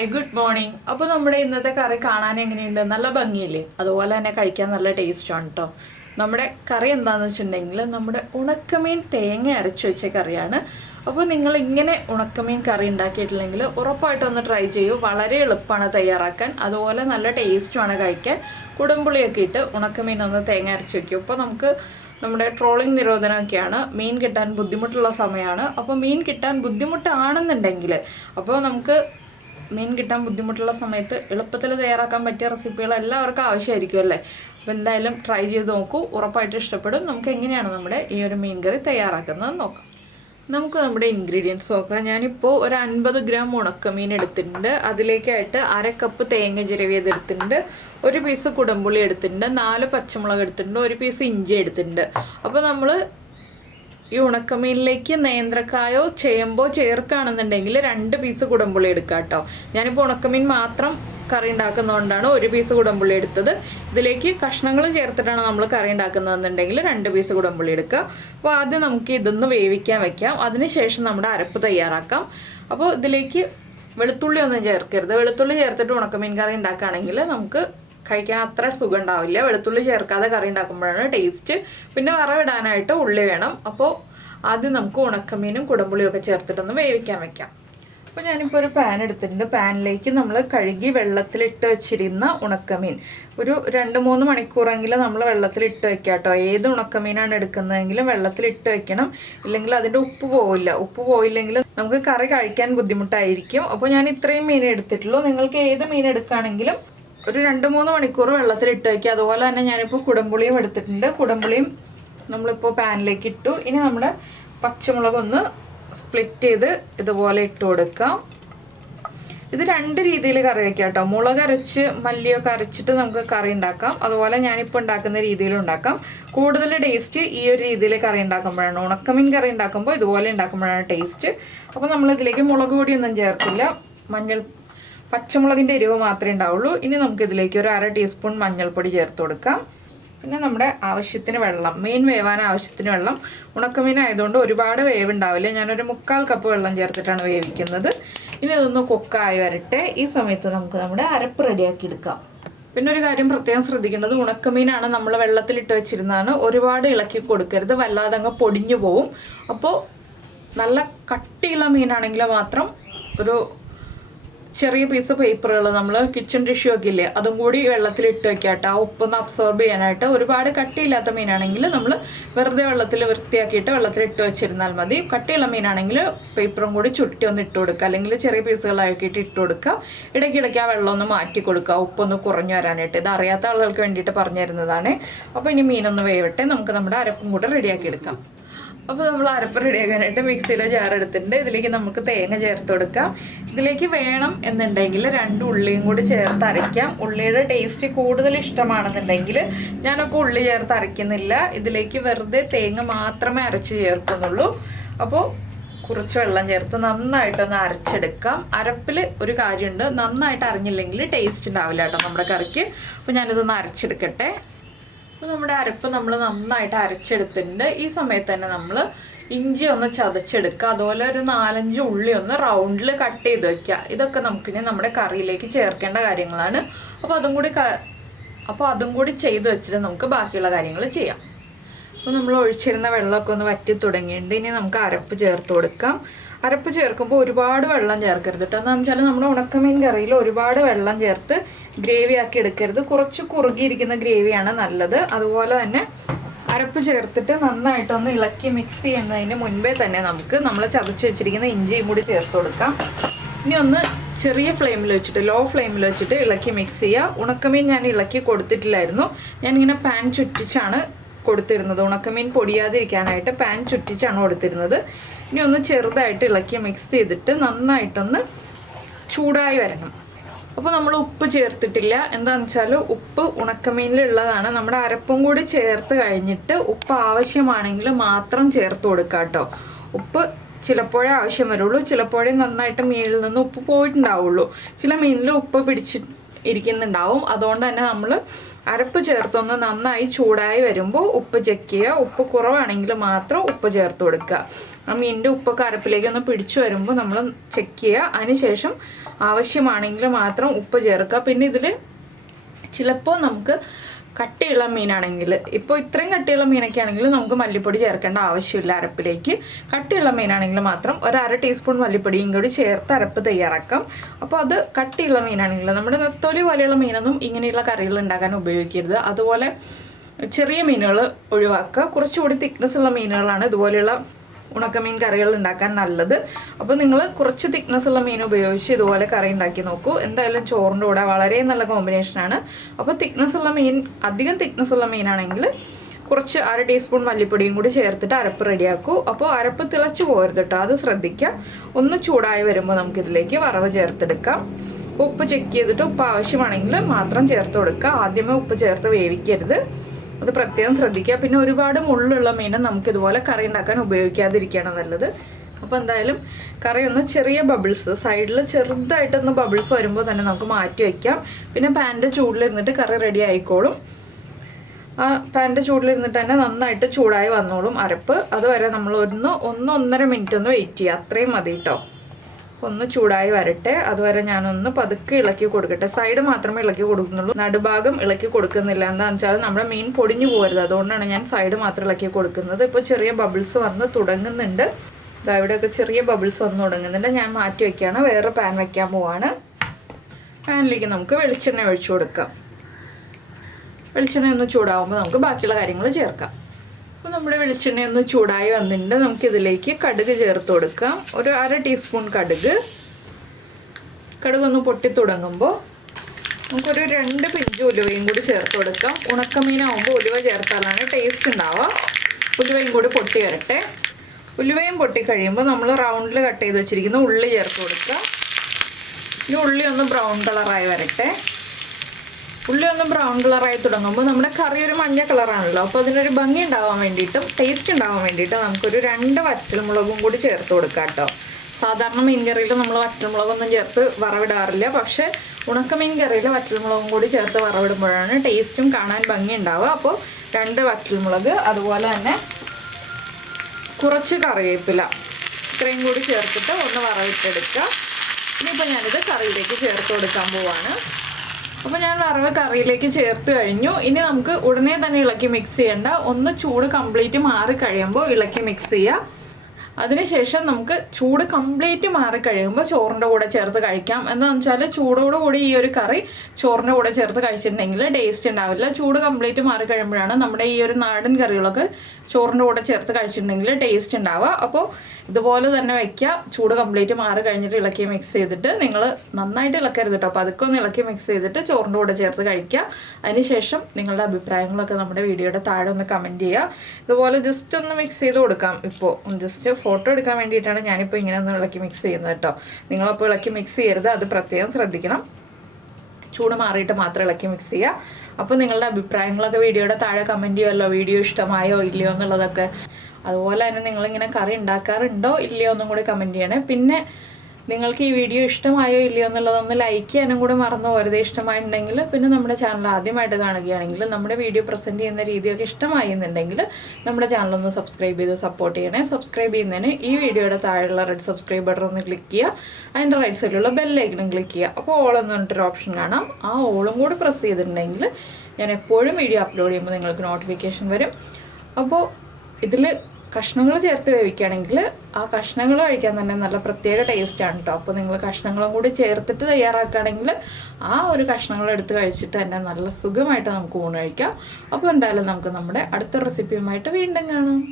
Hi good morning. അപ്പോൾ നമ്മുടെ ഇന്നത്തെ കറി കാണാൻ എങ്ങനെയുണ്ട്? നല്ല ഭംഗിയില്ലേ? അതുപോലെ തന്നെ കഴിക്കാൻ നല്ല ടേസ്റ്റാണ് കേട്ടോ. നമ്മുടെ കറി എന്താണെന്ന് വെച്ചിട്ടുണ്ടെങ്കിൽ നമ്മുടെ ഉണക്കമീൻ തേങ്ങ അരച്ച് വെച്ച കറിയാണ്. അപ്പോൾ നിങ്ങൾ ഇങ്ങനെ ഉണക്കമീൻ കറി ഉണ്ടാക്കിയിട്ടില്ലെങ്കിൽ ഉറപ്പായിട്ടും ഒന്ന് ട്രൈ ചെയ്യൂ. വളരെ എളുപ്പമാണ് തയ്യാറാക്കാൻ, അതുപോലെ നല്ല ടേസ്റ്റുമാണ് കഴിക്കാൻ. കുടംപുളിയൊക്കെ ഇട്ട് ഉണക്കമീൻ ഒന്ന് തേങ്ങ അരച്ച് വയ്ക്കും. അപ്പോൾ നമുക്ക് നമ്മുടെ ട്രോളിംഗ് നിരോധനമൊക്കെയാണ്, മീൻ കിട്ടാൻ ബുദ്ധിമുട്ടുള്ള സമയമാണ്. അപ്പോൾ മീൻ കിട്ടാൻ ബുദ്ധിമുട്ടാണെന്നുണ്ടെങ്കിൽ അപ്പോൾ നമുക്ക് മീൻ കിട്ടാൻ ബുദ്ധിമുട്ടുള്ള സമയത്ത് എളുപ്പത്തിൽ തയ്യാറാക്കാൻ പറ്റിയ റെസിപ്പികൾ എല്ലാവർക്കും ആവശ്യമായിരിക്കും അല്ലേ? അപ്പോൾ എന്തായാലും ട്രൈ ചെയ്ത് നോക്കൂ, ഉറപ്പായിട്ട് ഇഷ്ടപ്പെടും. നമുക്ക് എങ്ങനെയാണ് നമ്മുടെ ഈ ഒരു മീൻ കറി തയ്യാറാക്കുന്നത് നോക്കാം. നമുക്ക് നമ്മുടെ ഇൻഗ്രീഡിയൻസ് നോക്കാം. ഞാനിപ്പോൾ ഒരു 50 ഗ്രാം ഉണക്കമീൻ എടുത്തിട്ടുണ്ട്. അതിലേക്കായിട്ട് 1/2 കപ്പ് തേങ്ങ ചിരവിയതെടുത്തിട്ടുണ്ട്, 1 പീസ് കുടംപുളി എടുത്തിട്ടുണ്ട്, 4 പച്ചമുളക് എടുത്തിട്ടുണ്ട്, 1 പീസ് ഇഞ്ചി എടുത്തിട്ടുണ്ട്. അപ്പോൾ നമ്മൾ ഈ ഉണക്കമീനിലേക്ക് നേന്ത്രക്കായോ ചേമ്പോ ചേർക്കുകയാണെന്നുണ്ടെങ്കിൽ 2 പീസ് കുടംപുളി എടുക്കുക കേട്ടോ. ഞാനിപ്പോൾ ഉണക്കമീൻ മാത്രം കറി ഉണ്ടാക്കുന്നതുകൊണ്ടാണ് 1 പീസ് കുടംപുളി എടുത്തത്. ഇതിലേക്ക് കഷ്ണങ്ങൾ ചേർത്തിട്ടാണ് നമ്മൾ കറി ഉണ്ടാക്കുന്നതെന്നുണ്ടെങ്കിൽ 2 പീസ് കുടംപുളി എടുക്കുക. അപ്പോൾ ആദ്യം നമുക്ക് ഇതൊന്ന് വേവിക്കാൻ വെക്കാം, അതിനുശേഷം നമ്മുടെ അരപ്പ് തയ്യാറാക്കാം. അപ്പോൾ ഇതിലേക്ക് വെളുത്തുള്ളി ഒന്നും ചേർക്കരുത്. വെളുത്തുള്ളി ചേർത്തിട്ട് ഉണക്കമീൻ കറി ഉണ്ടാക്കുകയാണെങ്കിൽ നമുക്ക് കഴിക്കാൻ അത്ര സുഖം ഉണ്ടാവില്ല. വെളുത്തുള്ളി ചേർക്കാതെ കറി ഉണ്ടാക്കുമ്പോഴാണ് ടേസ്റ്റ്. പിന്നെ വറവിടാനായിട്ട് ഉള്ളി വേണം. അപ്പോൾ ആദ്യം നമുക്ക് ഉണക്കമീനും കുടംപുളിയും ഒക്കെ ചേർത്തിട്ടൊന്ന് വേവിക്കാൻ വെക്കാം. അപ്പോൾ ഞാനിപ്പോൾ ഒരു പാൻ എടുത്തിട്ടുണ്ട്. പാനിലേക്ക് നമ്മൾ കഴുകി വെള്ളത്തിലിട്ട് വെച്ചിരുന്ന ഉണക്കമീൻ ഒരു 2-3 മണിക്കൂറെങ്കിലും നമ്മൾ വെള്ളത്തിലിട്ട് വെക്കാം കേട്ടോ. ഏത് ഉണക്കമീനാണ് എടുക്കുന്നതെങ്കിലും വെള്ളത്തിലിട്ട് വെക്കണം, ഇല്ലെങ്കിൽ അതിൻ്റെ ഉപ്പ് പോവില്ല. ഉപ്പ് പോയില്ലെങ്കിൽ നമുക്ക് കറി കഴിക്കാൻ ബുദ്ധിമുട്ടായിരിക്കും. അപ്പോൾ ഞാൻ ഇത്രയും മീൻ എടുത്തിട്ടുള്ളൂ. നിങ്ങൾക്ക് ഏത് മീൻ എടുക്കുകയാണെങ്കിലും ഒരു 2-3 മണിക്കൂർ വെള്ളത്തിലിട്ട് വയ്ക്കുക. അതുപോലെ തന്നെ ഞാനിപ്പോൾ കുടംപുളിയും എടുത്തിട്ടുണ്ട്. കുടംപുളിയും നമ്മളിപ്പോൾ പാനിലേക്ക് ഇട്ടു. ഇനി നമ്മുടെ പച്ചമുളക് ഒന്ന് സ്പ്ലിറ്റ് ചെയ്ത് ഇതുപോലെ ഇട്ട് കൊടുക്കാം. ഇത് 2 രീതിയിൽ കറി വയ്ക്കാം കേട്ടോ. മുളക് അരച്ച് മല്ലിയൊക്കെ അരച്ചിട്ട് നമുക്ക് കറി ഉണ്ടാക്കാം, അതുപോലെ ഞാനിപ്പോൾ ഉണ്ടാക്കുന്ന രീതിയിലും ഉണ്ടാക്കാം. കൂടുതൽ ടേസ്റ്റ് ഈ ഒരു രീതിയിൽ കറി ഉണ്ടാക്കുമ്പോഴാണ്. ഉണക്കമീൻ കറി ഉണ്ടാക്കുമ്പോൾ ഇതുപോലെ ഉണ്ടാക്കുമ്പോഴാണ് ടേസ്റ്റ്. അപ്പോൾ നമ്മളിതിലേക്ക് മുളക് പൊടിയൊന്നും ചേർക്കില്ല, പച്ചമുളകിൻ്റെ എരിവ് മാത്രമേ ഉണ്ടാവുള്ളൂ. ഇനി നമുക്കിതിലേക്ക് ഒരു 1/2 ടീസ്പൂൺ മഞ്ഞൾപ്പൊടി ചേർത്ത് കൊടുക്കാം. പിന്നെ നമ്മുടെ ആവശ്യത്തിന് വെള്ളം, മീൻ വേവാൻ ആവശ്യത്തിന് വെള്ളം. ഉണക്കമീൻ ആയതുകൊണ്ട് ഒരുപാട് വേവ് ഉണ്ടാവില്ല. ഞാനൊരു 3/4 കപ്പ് വെള്ളം ചേർത്തിട്ടാണ് വേവിക്കുന്നത്. ഇനി ഇതൊന്ന് കുക്കായി വരട്ടെ. ഈ സമയത്ത് നമുക്ക് നമ്മുടെ അരപ്പ് റെഡിയാക്കി എടുക്കാം. പിന്നെ ഒരു കാര്യം പ്രത്യേകം ശ്രദ്ധിക്കേണ്ടത്, ഉണക്കമീനാണ് നമ്മൾ വെള്ളത്തിലിട്ട് വെച്ചിരുന്നതാണ്. ഒരുപാട് ഇളക്കി കൊടുക്കരുത്, വല്ലാതെ അങ്ങ് പൊടിഞ്ഞു പോവും. അപ്പോൾ നല്ല കട്ടിയുള്ള മീനാണെങ്കിൽ മാത്രം ഒരു ചെറിയ പീസ് പേപ്പറുകൾ, നമ്മൾ കിച്ചൺ ടിഷ്യൂ ഒക്കെ ഇല്ലേ, അതും കൂടി വെള്ളത്തിലിട്ട് വെക്കാട്ടോ. ആ ഉപ്പൊന്ന് അബ്സോർബ് ചെയ്യാനായിട്ട്. ഒരുപാട് കട്ടിയില്ലാത്ത മീനാണെങ്കിൽ നമ്മൾ വെറുതെ വെള്ളത്തിൽ വൃത്തിയാക്കിയിട്ട് വെള്ളത്തിലിട്ട് വെച്ചിരുന്നാൽ മതി. കട്ടിയുള്ള മീനാണെങ്കിൽ പേപ്പറും കൂടി ചുറ്റി ഒന്ന് ഇട്ട് കൊടുക്കുക, അല്ലെങ്കിൽ ചെറിയ പീസുകളാക്കിയിട്ട് ഇട്ട് കൊടുക്കുക. ഇടയ്ക്കിടയ്ക്ക് ആ വെള്ളം ഒന്ന് മാറ്റി കൊടുക്കുക, ഉപ്പൊന്ന് കുറഞ്ഞു വരാനായിട്ട്. ഇത് അറിയാത്ത ആളുകൾക്ക് വേണ്ടിയിട്ട് പറഞ്ഞു തരുന്നതാണ്. അപ്പോൾ ഇനി മീനൊന്ന് വേവട്ടെ, നമുക്ക് നമ്മുടെ അരപ്പും കൂടെ റെഡിയാക്കി എടുക്കാം. അപ്പോൾ നമ്മൾ അരപ്പ് റെഡിയാക്കാനായിട്ട് മിക്സിയിലെ ജാർ എടുത്തിട്ടുണ്ട്. ഇതിലേക്ക് നമുക്ക് തേങ്ങ ചേർത്ത് കൊടുക്കാം. ഇതിലേക്ക് വേണം എന്നുണ്ടെങ്കിൽ 2 ഉള്ളിയും കൂടി ചേർത്ത് അരയ്ക്കാം. ഉള്ളിയുടെ ടേസ്റ്റ് കൂടുതൽ ഇഷ്ടമാണെന്നുണ്ടെങ്കിൽ ഞാനപ്പോൾ ഉള്ളി ചേർത്ത് അരയ്ക്കുന്നില്ല. ഇതിലേക്ക് വെറുതെ തേങ്ങ മാത്രമേ അരച്ച് ചേർക്കുന്നുള്ളൂ. അപ്പോൾ കുറച്ച് വെള്ളം ചേർത്ത് നന്നായിട്ടൊന്ന് അരച്ചെടുക്കാം. അരപ്പിൽ ഒരു കാര്യമുണ്ട്, നന്നായിട്ട് അരഞ്ഞില്ലെങ്കിൽ ടേസ്റ്റ് ഉണ്ടാവില്ല കേട്ടോ നമ്മുടെ കറിക്ക്. അപ്പോൾ ഞാനിതൊന്ന് അരച്ചെടുക്കട്ടെ. അപ്പോൾ നമ്മുടെ അരപ്പ് നമ്മൾ നന്നായിട്ട് അരച്ചെടുത്തിട്ടുണ്ട്. ഈ സമയത്ത് തന്നെ നമ്മൾ ഇഞ്ചി ഒന്ന് ചതച്ചെടുക്കുക, അതുപോലെ ഒരു 4-5 ഉള്ളി ഒന്ന് റൗണ്ടിൽ കട്ട് ചെയ്ത് വെക്കുക. ഇതൊക്കെ നമുക്കിനി നമ്മുടെ കറിയിലേക്ക് ചേർക്കേണ്ട കാര്യങ്ങളാണ്. അപ്പോൾ അതും കൂടി ചെയ്ത് വെച്ചിട്ട് നമുക്ക് ബാക്കിയുള്ള കാര്യങ്ങൾ ചെയ്യാം. അപ്പോൾ നമ്മൾ ഒഴിച്ചിരുന്ന വെള്ളമൊക്കെ ഒന്ന് വറ്റി തുടങ്ങിയിട്ടുണ്ട്. ഇനി നമുക്ക് അരപ്പ് ചേർത്ത് കൊടുക്കാം. അരപ്പ് ചേർക്കുമ്പോൾ ഒരുപാട് വെള്ളം ചേർക്കരുത് കേട്ടോ. എന്താണെന്ന് വെച്ചാൽ നമ്മുടെ ഉണക്കമീൻ കറിയിൽ ഒരുപാട് വെള്ളം ചേർത്ത് ഗ്രേവി ആക്കി എടുക്കരുത്. കുറച്ച് കുറുകിയിരിക്കുന്ന ഗ്രേവിയാണ് നല്ലത്. അതുപോലെ തന്നെ അരപ്പ് ചേർത്തിട്ട് നന്നായിട്ടൊന്ന് ഇളക്കി മിക്സ് ചെയ്യുന്നതിന് മുൻപേ തന്നെ നമുക്ക് നമ്മൾ ചതച്ച് വെച്ചിരിക്കുന്ന ഇഞ്ചിയും കൂടി ചേർത്ത് കൊടുക്കാം. ഇനി ഒന്ന് ചെറിയ ഫ്ലെയിമിൽ വെച്ചിട്ട്, ലോ ഫ്ലെയിമിൽ വെച്ചിട്ട് ഇളക്കി മിക്സ് ചെയ്യുക. ഉണക്കമീൻ ഞാൻ ഇളക്കി കൊടുത്തിട്ടില്ലായിരുന്നു, ഞാനിങ്ങനെ പാൻ ചുറ്റിച്ചാണ് കൊടുത്തിരുന്നത്. ഉണക്കമീൻ പൊടിയാതിരിക്കാനായിട്ട് പാൻ ചുറ്റിച്ചാണ് കൊടുത്തിരുന്നത്. ഇനി ഒന്ന് ചെറുതായിട്ട് ഇളക്കി മിക്സ് ചെയ്തിട്ട് നന്നായിട്ടൊന്ന് ചൂടായി വരണം. അപ്പോൾ നമ്മൾ ഉപ്പ് ചേർത്തിട്ടില്ല. എന്താണെന്ന് വെച്ചാൽ ഉപ്പ് ഉണക്കമീനിലുള്ളതാണ്. നമ്മുടെ അരപ്പും കൂടി ചേർത്ത് കഴിഞ്ഞിട്ട് ഉപ്പ് ആവശ്യമാണെങ്കിൽ മാത്രം ചേർത്ത് കൊടുക്കുക കേട്ടോ. ഉപ്പ് ചിലപ്പോഴേ ആവശ്യം വരുള്ളൂ, ചിലപ്പോഴേ നന്നായിട്ട് മീനിൽ നിന്ന് ഉപ്പ് പോയിട്ടുണ്ടാവുള്ളൂ. ചില മീനിൽ ഉപ്പ് ഇരിക്കുന്നുണ്ടാവും. അതുകൊണ്ട് തന്നെ നമ്മൾ അരപ്പ് ചേർത്തൊന്ന് നന്നായി ചൂടായി വരുമ്പോൾ ഉപ്പ് ചെക്ക് ചെയ്യുക. ഉപ്പ് കുറവാണെങ്കിൽ മാത്രം ഉപ്പ് ചേർത്ത് കൊടുക്കുക. ആ മീനിൻ്റെ ഉപ്പൊക്കെ അരപ്പിലേക്ക് ഒന്ന് പിടിച്ചു വരുമ്പോൾ നമ്മൾ ചെക്ക് ചെയ്യുക. അതിനുശേഷം ആവശ്യമാണെങ്കിൽ മാത്രം ഉപ്പ് ചേർക്കുക. പിന്നെ ഇതിൽ ചിലപ്പോൾ നമുക്ക് കട്ടിയുള്ള മീനാണെങ്കിൽ, ഇപ്പോൾ ഇത്രയും കട്ടിയുള്ള മീനൊക്കെ ആണെങ്കിൽ നമുക്ക് മല്ലിപ്പൊടി ചേർക്കേണ്ട ആവശ്യമില്ല അരപ്പിലേക്ക്. കട്ടിയുള്ള മീനാണെങ്കിൽ മാത്രം ഒരു 1/2 ടീസ്പൂൺ മല്ലിപ്പൊടിയും കൂടി ചേർത്ത് അരപ്പ് തയ്യാറാക്കാം. അപ്പോൾ അത് കട്ടിയുള്ള മീനാണെങ്കിൽ, നമ്മുടെ നെത്തോലി പോലെയുള്ള മീനൊന്നും ഇങ്ങനെയുള്ള കറികൾ ഉണ്ടാക്കാൻ ഉപയോഗിക്കരുത്. അതുപോലെ ചെറിയ മീനുകൾ ഒഴിവാക്കുക. കുറച്ചുകൂടി തിക്നെസ് ഉള്ള മീനുകളാണ് ഇതുപോലെയുള്ള ഉണക്കമീൻ കറികൾ ഉണ്ടാക്കാൻ നല്ലത്. അപ്പോൾ നിങ്ങൾ കുറച്ച് തിക്നെസ് ഉള്ള മീൻ ഉപയോഗിച്ച് ഇതുപോലെ കറി ഉണ്ടാക്കി നോക്കൂ. എന്തായാലും ചോറിൻ്റെ കൂടെ വളരെ നല്ല കോമ്പിനേഷനാണ്. അപ്പോൾ തിക്നെസ് ഉള്ള മീൻ, അധികം തിക്നെസ് ഉള്ള മീനാണെങ്കിൽ കുറച്ച് 1/2 ടീസ്പൂൺ മല്ലിപ്പൊടിയും കൂടി ചേർത്തിട്ട് അരപ്പ് റെഡിയാക്കൂ. അപ്പോൾ അരപ്പ് തിളച്ച് പോകരുത് കേട്ടോ, അത് ശ്രദ്ധിക്കുക. ഒന്ന് ചൂടായി വരുമ്പോൾ നമുക്കിതിലേക്ക് വറവ് ചേർത്തെടുക്കാം. ഉപ്പ് ചെക്ക് ചെയ്തിട്ട് ഉപ്പ് ആവശ്യമാണെങ്കിൽ മാത്രം ചേർത്ത് കൊടുക്കുക. ആദ്യമേ ഉപ്പ് ചേർത്ത് വേവിക്കരുത്, അത് പ്രത്യേകം ശ്രദ്ധിക്കുക. പിന്നെ ഒരുപാട് മുള്ളുള്ള മീൻ നമുക്കിതുപോലെ കറി ഉണ്ടാക്കാൻ ഉപയോഗിക്കാതിരിക്കുകയാണ് നല്ലത്. അപ്പോൾ എന്തായാലും കറി ഒന്ന് ചെറിയ ബബിൾസ്, സൈഡിൽ ചെറുതായിട്ടൊന്ന് ബബിൾസ് വരുമ്പോൾ തന്നെ നമുക്ക് മാറ്റി വയ്ക്കാം. പിന്നെ പാൻ്റെ ചൂടിലിരുന്നിട്ട് കറി റെഡി ആയിക്കോളും. ആ പാൻ്റെ ചൂടിലിരുന്നിട്ട് തന്നെ നന്നായിട്ട് ചൂടായി വന്നോളും അരപ്പ്. അതുവരെ നമ്മൾ 1-1.5 മിനിറ്റ് ഒന്ന് വെയിറ്റ് ചെയ്യുക, അത്രയും മതി കേട്ടോ. ഒന്ന് ചൂടായി വരട്ടെ, അതുവരെ ഞാനൊന്ന് പതുക്കെ ഇളക്കി കൊടുക്കട്ടെ. സൈഡ് മാത്രമേ ഇളക്കി കൊടുക്കുന്നുള്ളൂ, നടുഭാഗം ഇളക്കി കൊടുക്കുന്നില്ല. എന്താണെന്ന് വെച്ചാൽ നമ്മുടെ മീൻ പൊടിഞ്ഞു പോകരുത്, അതുകൊണ്ടാണ് ഞാൻ സൈഡ് മാത്രം ഇളക്കി കൊടുക്കുന്നത്. ഇപ്പോൾ ചെറിയ ബബിൾസ് വന്ന് തുടങ്ങുന്നുണ്ട്, ഇവിടെയൊക്കെ ചെറിയ ബബിൾസ് വന്ന് തുടങ്ങുന്നുണ്ട്. ഞാൻ മാറ്റി വയ്ക്കുകയാണ്, വേറെ പാൻ വയ്ക്കാൻ പോവാണ്. പാനിലേക്ക് നമുക്ക് വെളിച്ചെണ്ണ ഒഴിച്ചു കൊടുക്കാം. വെളിച്ചെണ്ണ ഒന്ന് ചൂടാകുമ്പോൾ നമുക്ക് ബാക്കിയുള്ള കാര്യങ്ങൾ ചേർക്കാം. അപ്പോൾ നമ്മുടെ വെളിച്ചെണ്ണ ഒന്ന് ചൂടായി വന്നിട്ടുണ്ട്. നമുക്കിതിലേക്ക് കടുക് ചേർത്ത് കൊടുക്കാം. ഒരു 1/2 ടീസ്പൂൺ കടുക്. കടുകൊന്ന് പൊട്ടി തുടങ്ങുമ്പോൾ നമുക്കൊരു 2 പിഞ്ച് ഉലുവയും കൂടി ചേർത്ത് കൊടുക്കാം. ഉണക്കമീനാകുമ്പോൾ ഉലുവ ചേർത്താലാണ് ടേസ്റ്റ് ഉണ്ടാവുക. ഉലുവയും കൂടി പൊട്ടി വരട്ടെ. ഉലുവയും പൊട്ടി കഴിയുമ്പോൾ നമ്മൾ റൗണ്ടിൽ കട്ട് ചെയ്ത് വെച്ചിരിക്കുന്ന ഉള്ളി ചേർത്ത് കൊടുക്കുക. ഈ ഉള്ളി ഒന്ന് ബ്രൗൺ കളറായി വരട്ടെ. ഉള്ളി ഒന്ന് ബ്രൗൺ കളറായി തുടങ്ങുമ്പോൾ നമ്മുടെ കറി ഒരു മഞ്ഞ കളറാണല്ലോ, അപ്പോൾ അതിനൊരു ഭംഗി ഉണ്ടാവാൻ വേണ്ടിയിട്ടും ടേസ്റ്റ് ഉണ്ടാവാൻ വേണ്ടിയിട്ടും നമുക്കൊരു 2 വറ്റൽമുളകും കൂടി ചേർത്ത് കൊടുക്കാം കേട്ടോ. സാധാരണ മീൻ കറിയിൽ നമ്മൾ വറ്റൽമുളകൊന്നും ചേർത്ത് വറവിടാറില്ല, പക്ഷേ ഉണക്കമീൻ കറിയിൽ വറ്റൽമുളകും കൂടി ചേർത്ത് വറവിടുമ്പോഴാണ് ടേസ്റ്റും കാണാൻ ഭംഗി ഉണ്ടാവുക. അപ്പോൾ 2 വറ്റൽമുളക്, അതുപോലെ തന്നെ കുറച്ച് കറിവേപ്പില, ഇത്രയും കൂടി ചേർത്തിട്ട് ഒന്ന് വറവിട്ടെടുക്കുക. ഇനിയിപ്പോൾ ഞാനിത് കറിയിലേക്ക് ചേർത്ത് കൊടുക്കാൻ പോവാണ്. അപ്പോൾ ഞാൻ വറവ് കറിയിലേക്ക് ചേർത്ത് കഴിഞ്ഞു. ഇനി നമുക്ക് ഉടനെ തന്നെ ഇളക്കി മിക്സ് ചെയ്യേണ്ട, ഒന്ന് ചൂട് കംപ്ലീറ്റ് മാറി കഴിയുമ്പോൾ ഇളക്കി മിക്സ് ചെയ്യുക. അതിനുശേഷം നമുക്ക് ചൂട് കംപ്ലീറ്റ് മാറി കഴിയുമ്പോൾ ചോറിൻ്റെ കൂടെ ചേർത്ത് കഴിക്കാം. എന്താണെന്ന് വെച്ചാൽ ചൂടോടുകൂടി ഈ ഒരു കറി ചോറിൻ്റെ കൂടെ ചേർത്ത് കഴിച്ചിട്ടുണ്ടെങ്കിൽ ടേസ്റ്റ് ഉണ്ടാവില്ല. ചൂട് കംപ്ലീറ്റ് മാറി കഴിയുമ്പോഴാണ് നമ്മുടെ ഈ ഒരു നാടൻ കറികളൊക്കെ ചോറിൻ്റെ കൂടെ ചേർത്ത് കഴിച്ചിട്ടുണ്ടെങ്കിൽ ടേസ്റ്റ് ഉണ്ടാവുക. അപ്പോൾ ഇതുപോലെ തന്നെ വയ്ക്കുക. ചൂട് കംപ്ലീറ്റ് മാറി കഴിഞ്ഞിട്ട് ഇളക്കി മിക്സ് ചെയ്തിട്ട്, നിങ്ങൾ നന്നായിട്ട് ഇളക്കരുത് കേട്ടോ, അപ്പോൾ അതൊക്കെ ഒന്ന് ഇളക്കി മിക്സ് ചെയ്തിട്ട് ചോറിൻ്റെ കൂടെ ചേർത്ത് കഴിക്കുക. അതിനുശേഷം നിങ്ങളുടെ അഭിപ്രായങ്ങളൊക്കെ നമ്മുടെ വീഡിയോയുടെ താഴെ ഒന്ന് കമൻറ്റ് ചെയ്യുക. ഇതുപോലെ ജസ്റ്റ് ഒന്ന് മിക്സ് ചെയ്ത് കൊടുക്കാം. ഇപ്പോൾ ജസ്റ്റ് ഫോട്ടോ എടുക്കാൻ വേണ്ടിയിട്ടാണ് ഞാനിപ്പോൾ ഇങ്ങനെ ഒന്ന് ഇളക്കി മിക്സ് ചെയ്യുന്നത് കേട്ടോ. നിങ്ങളപ്പോൾ ഇളക്കി മിക്സ് ചെയ്യരുത്, അത് പ്രത്യേകം ശ്രദ്ധിക്കണം. ചൂട് മാറിയിട്ട് മാത്രം ഇളക്കി മിക്സ് ചെയ്യുക. അപ്പോൾ നിങ്ങളുടെ അഭിപ്രായങ്ങളൊക്കെ വീഡിയോയുടെ താഴെ കമൻറ്റ് ചെയ്യുമല്ലോ, വീഡിയോ ഇഷ്ടമായോ ഇല്ലയോ എന്നുള്ളതൊക്കെ. അതുപോലെ തന്നെ നിങ്ങളിങ്ങനെ കറി ഉണ്ടാക്കാറുണ്ടോ ഇല്ലയോ എന്നും കൂടി കമൻറ്റ് ചെയ്യണേ. പിന്നെ നിങ്ങൾക്ക് ഈ വീഡിയോ ഇഷ്ടമായോ ഇല്ലയോ എന്നുള്ളതൊന്ന് ലൈക്ക് ചെയ്യാനും കൂടി മറന്നു പോരുത്. ഇഷ്ടമായിട്ടുണ്ടെങ്കിൽ പിന്നെ നമ്മുടെ ചാനൽ ആദ്യമായിട്ട് കാണുകയാണെങ്കിൽ നമ്മുടെ വീഡിയോ പ്രസൻറ്റ് ചെയ്യുന്ന രീതിയൊക്കെ ഇഷ്ടമായി എന്നുണ്ടെങ്കിൽ നമ്മുടെ ചാനലൊന്ന് സബ്സ്ക്രൈബ് ചെയ്ത് സപ്പോർട്ട് ചെയ്യണേ. സബ്സ്ക്രൈബ് ചെയ്യുന്നതിന് ഈ വീഡിയോയുടെ താഴെയുള്ള റെഡ് സബ്സ്ക്രൈബ് ബട്ടൺ ഒന്ന് ക്ലിക്ക് ചെയ്യുക. അതിൻ്റെ റൈറ്റ് സൈഡിലുള്ള ബെല്ലൈക്കണും ക്ലിക്ക് ചെയ്യുക. അപ്പോൾ ഓൾ എന്ന് പറഞ്ഞിട്ടൊരു ഓപ്ഷൻ കാണാം. ആ ഓളും കൂടി പ്രസ് ചെയ്തിട്ടുണ്ടെങ്കിൽ ഞാൻ എപ്പോഴും വീഡിയോ അപ്ലോഡ് ചെയ്യുമ്പോൾ നിങ്ങൾക്ക് നോട്ടിഫിക്കേഷൻ വരും. അപ്പോൾ ഇതിൽ കഷ്ണങ്ങൾ ചേർത്ത് വേവിക്കുകയാണെങ്കിൽ ആ കഷ്ണങ്ങൾ കഴിക്കാൻ തന്നെ നല്ല പ്രത്യേക ടേസ്റ്റാണ് കേട്ടോ. അപ്പോൾ നിങ്ങൾ കഷ്ണങ്ങളും കൂടി ചേർത്തിട്ട് തയ്യാറാക്കുകയാണെങ്കിൽ ആ ഒരു കഷ്ണങ്ങൾ എടുത്ത് കഴിച്ചിട്ട് തന്നെ നല്ല സുഖമായിട്ട് നമുക്ക് ഊണ് കഴിക്കാം. അപ്പോൾ എന്തായാലും നമുക്ക് നമ്മുടെ അടുത്ത റെസിപ്പിയുമായിട്ട് വീണ്ടും കാണാം.